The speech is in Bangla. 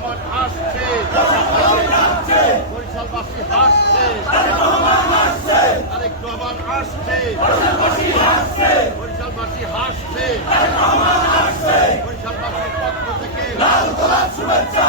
রহমান আসছে, বরিশালবাসী হাসছে, তারেক রহমান আসছে, বরিশালবাসী হাসছে, বরিশালবাসীর পক্ষ থেকে লাল গোলাপ শুভেচ্ছা।